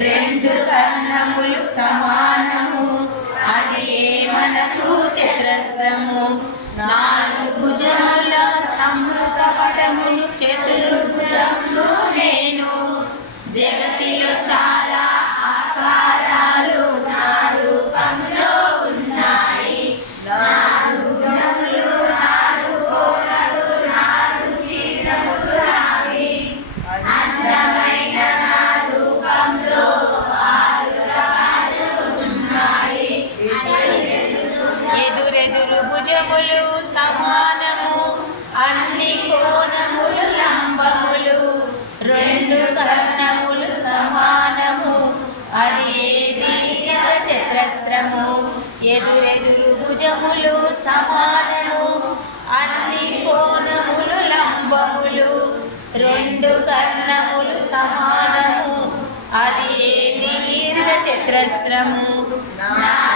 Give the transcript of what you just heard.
రెండు కర్ణములు సమానము. అది ఏ మనకు చతురస్రము? నాలుగు భుజముల సమృత పటములు చేతు ఎదురెదురు సమానము అన్ని కోణములు లంబములు రెండు కర్ణములు సమానము. అది దీర్ఘ చతురస్రము ఎదురెదురు భుజములు సమానము అన్ని కోణములు లంబములు రెండు కర్ణములు సమానము. అది దీర్ఘ చతురస్రము. నా